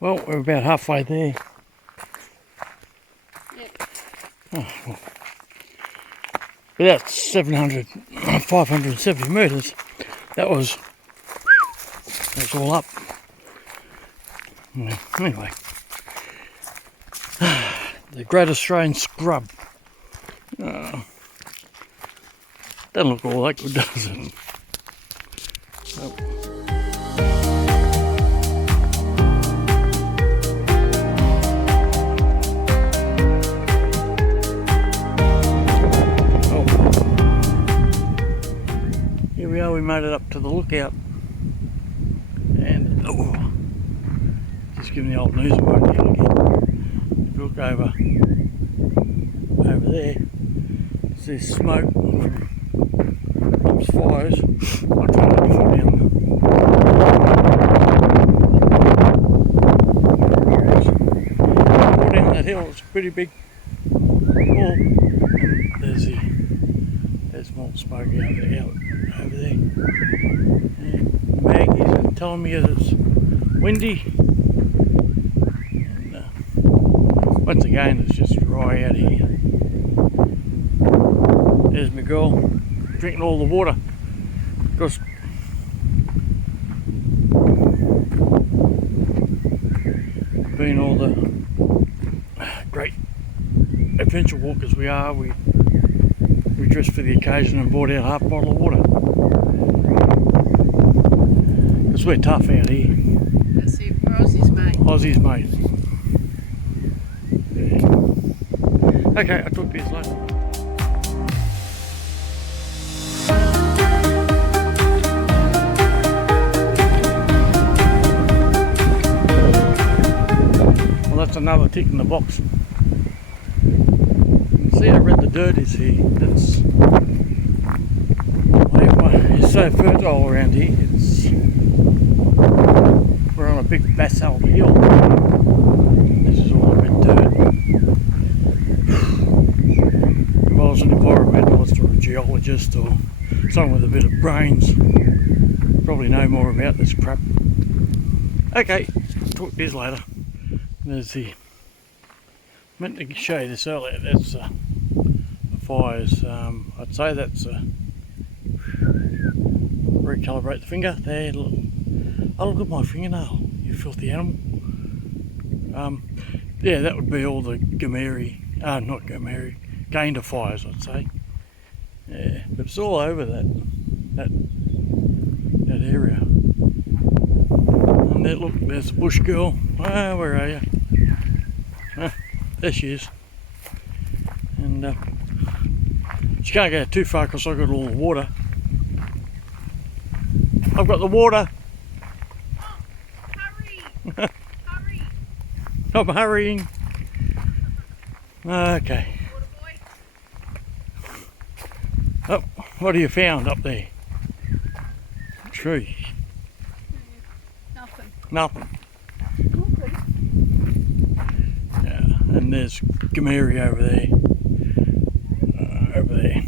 Well, we're about halfway there. Yep. Oh, well. But that's 570 metres. That's all up. Anyway, the Great Australian Scrub. Doesn't look all that good, does it? Oh. Here we are, we made it up to the lookout. And just giving the old news report again. If you look over there, there's smoke from fires. I'll try not to fall down that hill. It's a pretty big wall. And there's more smoke out over there. And Maggie's telling me that it's windy. And once again, it's just dry out here. There's my girl drinking all the water. Because being all the great adventure walkers we are, we dressed for the occasion and bought out half a bottle of water. Because we're tough out here. That's it, we're Aussies, mate. Aussies, mate. Yeah. Okay, I'll talk to you later. That's another tick in the box. You can see how red the dirt is here. It's so fertile around here. We're on a big basalt hill. This is all red dirt. If I was an environmentalist or a geologist or someone with a bit of brains, probably know more about this crap. Okay, talk to you later. There's the, meant to show you this earlier, that's the fires. I'd say that's recalibrate the finger there. Look, oh, look at my fingernail, you filthy animal. Yeah, that would be all the gander fires, I'd say. Yeah, but it's all over that area. And there, look, there's the bush girl. Ah, where are you? There she is. And she can't go too far because I've got all the water. I've got the water. Oh, hurry! Hurry! I'm hurrying. Okay. Water boy. Oh, what have you found up there? Tree. Nothing. Nothing. Yeah, and there's Gameri over there. Over there.